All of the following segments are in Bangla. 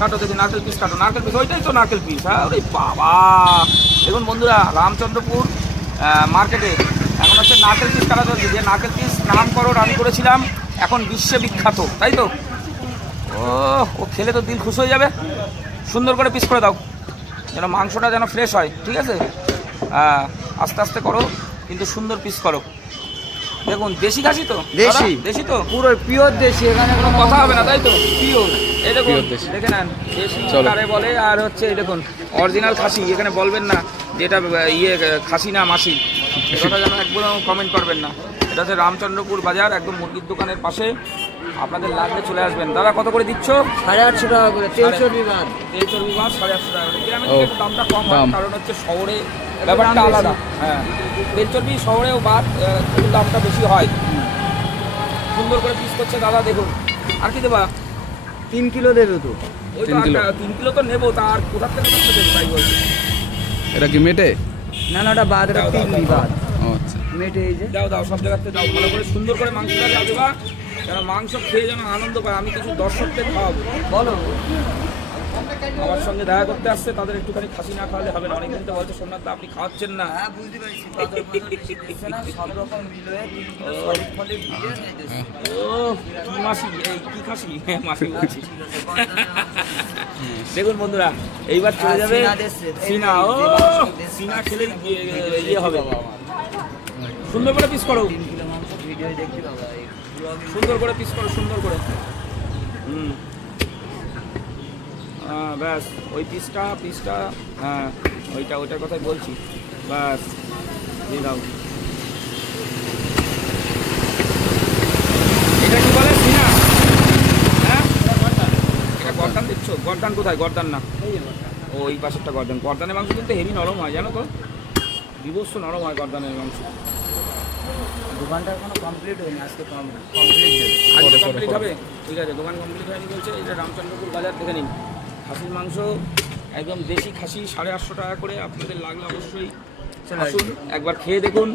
কাটো দেখি, নারকেল পিস কাটো, নারকেল পিস, ওইটাই তো নারকেল পিস। হ্যাঁ, ওরে বাবা, দেখুন বন্ধুরা, রামচন্দ্রপুর মার্কেটে এখন হচ্ছে নারকেল পিস কাটা চলছে। যে নারকেল পিস নামকরণ আমি করেছিলাম, এখন বিশ্বে বিখ্যাত, তাই তো? ও খেলে তো দিল খুশ হয়ে যাবে। সুন্দর করে পিস করে দাও, যেন মাংসটা যেন ফ্রেশ হয়, ঠিক আছে? আস্তে আস্তে করো, কিন্তু সুন্দর পিস করো। দেখুন, দেশি খাসি তো? দেশি, দেশি তো, পুরো পিওর দেশি, এখানে কোনো কথা হবে না, তাই তো? পিওর। এই দেখুন, দেখে নেন, দেশি কারে বলে, আর হচ্ছে এই দেখুন অরিজিনাল খাসি। এখানে বলবেন না যে এটা খাসি না মাসি, এটা যেন একদম কমেন্ট করবেন না। এটা হচ্ছে রামচন্দ্রপুর বাজার, একদম মুরগির দোকানের পাশে। আপনাদের লাগলে চলে আসবেন। দাদা কত করে দিচ্ছ? 850 টাকা করে। তেল চর্বি বাদ 850 টাকা করে। গ্রামের থেকে দামটা কম হয়, কারণ হচ্ছে শহরে ব্যাপারটা আলাদা। হ্যাঁ, তেল চর্বি শহরেও বাদ, কিন্তু দামটা বেশি হয়। সুন্দর করে পিস করছে দাদা, দেখুন। আর কি দেবা? 3 কিলো দেবে তো? ওই তো 3 কিলো তো নেবো, তার কোথার থেকে দেবো তাই বলছি। এটা কি মেটে? না না, ওটা বাদ, এটা পিগলি বাদ। আচ্ছা, মেটে এই যে দাও, সব জায়গাতে দাও, ভালো করে সুন্দর করে মাংসটা দেবা, যেন মাংস খেয়ে যেন আনন্দ পায়। আমি কিছু দর্শকদের খাওয়াবো, বলো। আমার সঙ্গে দেখা করতে আসছে, তাদের একটুখানি খাসি না খাওয়ালে হবে না। অনেকদিন তো বলছে সোমনাথ দা আপনি খাওয়াচ্ছেন না। হ্যাঁ, বুঝতে পারছি, সব রকম মিলিয়ে কি মাসি, কি খাসি মাসি বলছি। দেখুন বন্ধুরা, এইবার চলে যাবে সিনা। ও সিনা খেলে ইয়ে হবে। সুন্দর করে পিস করো, সুন্দর করে পিস করো, সুন্দর করে। ব্যাস, ওই পিসটা, হ্যাঁ ওইটার কথাই বলছি। ব্যাস, দিয়ে দাও। এটা কি বলে সিনা? হ্যাঁ, এটা গর্দান দিচ্ছ? গর্দান কোথায়? গর্দান না, ওই পাশেরটা গর্দান। গর্দানের মাংস কিন্তু হেভি নরম হয়, জানো তো? বিভৎস নরম হয় গর্দানের মাংস। দোকানটা এখনো কমপ্লিট হয়নি, আজকে কমপ্লিট হবে। ঠিক আছে, দোকান কমপ্লিট হয়নি বলছে। এটা রামচন্দ্রপুর বাজার, দেখে নিন। খাসির মাংস একদম দেশি খাসি, 850 টাকা করে। আপনাদের লাগলে অবশ্যই আসুন, একবার খেয়ে দেখুন।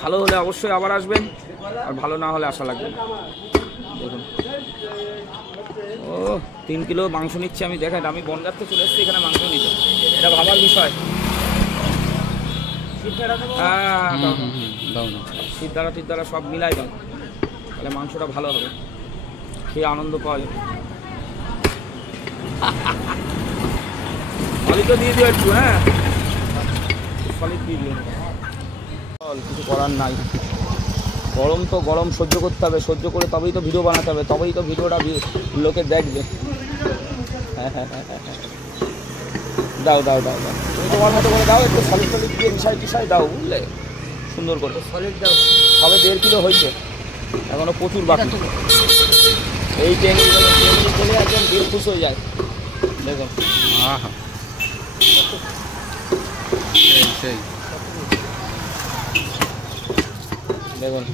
ভালো হলে অবশ্যই আবার আসবেন, আর ভালো না হলে আসা লাগবে। দেখুন, ও 3 কিলো মাংস নিচ্ছে। আমি দেখাই, আমি বনগাঁ থেকে চলে এসেছি এখানে মাংস নিতে, এটা ভাবার বিষয়। হ্যাঁ, সিদ্ধারা টিদ্ধারা সব মিলাই দাও, তাহলে মাংসটা ভালো হবে, খেয়ে আনন্দ পাওয়া যাবে। সলিড তো দিয়ে দিও একটু, হ্যাঁ সলিড দিয়ে দিও। কিছু করার নাই, গরম তো গরম সহ্য করতে হবে, সহ্য করে তবেই তো ভিডিও বানাতে হবে, তবেই তো ভিডিওটা লোকে দেখবে। হ্যাঁ হ্যাঁ হ্যাঁ হ্যাঁ হ্যাঁ, দাও দাও দাও দাও, তুমি তোমার মতো করে দাও, একটু সলিড টলিড দিয়ে মিশাই দাও, বুঝলে? সুন্দর করে সলিড দাও। সবে 1.5 কিলো হয়েছে, এখনো প্রচুর বাকি। এই টেঙ্গি খেলে একদম দিল খুশ হয়ে যায়। দেখুন, দেখুন